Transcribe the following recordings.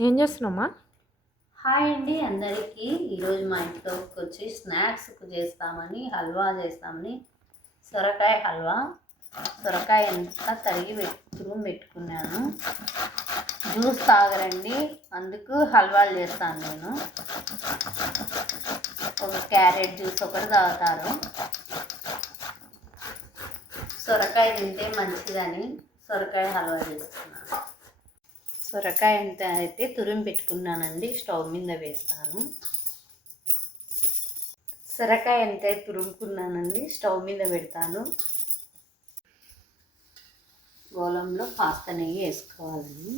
ఏం చేస్తున్నామా? హాయ్ అండి అందరికీ. ఈరోజు మా ఇంట్లోకి వచ్చి స్నాక్స్ చేస్తామని హల్వా చేస్తామని సొరకాయ హల్వా. సొరకాయ అంతా తరిగి పెట్టుకున్నాను. జ్యూస్ తాగరండి, అందుకు హల్వాలు చేస్తాను నేను. ఒక క్యారెట్ జ్యూస్ ఒకటి తాగుతారు. సొరకాయ తింటే మంచిదని సొరకాయ హల్వా చేస్తున్నాను. సొరకాయ ఎంత అయితే తురిమి పెట్టుకున్నానండి, స్టవ్ మీద వేస్తాను. సొరకాయ ఎంత తురుముకున్నానండి, స్టవ్ మీద పెడతాను. గోళంలో కాస్త నెయ్యి వేసుకోవాలండి.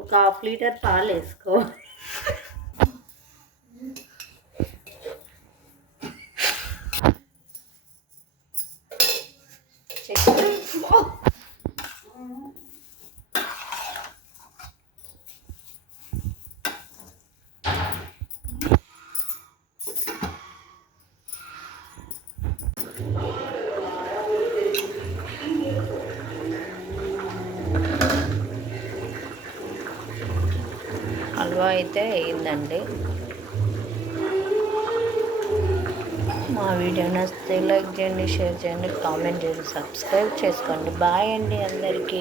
ఒక హాఫ్ లీటర్ పాలు వేసుకోవాలి. హల్వా అయితే అయిందండి. మా వీడియో నచ్చితే లైక్ చేయండి, షేర్ చేయండి, కామెంట్ చేయండి, సబ్స్క్రైబ్ చేసుకోండి. బాయ్ అండి అందరికీ.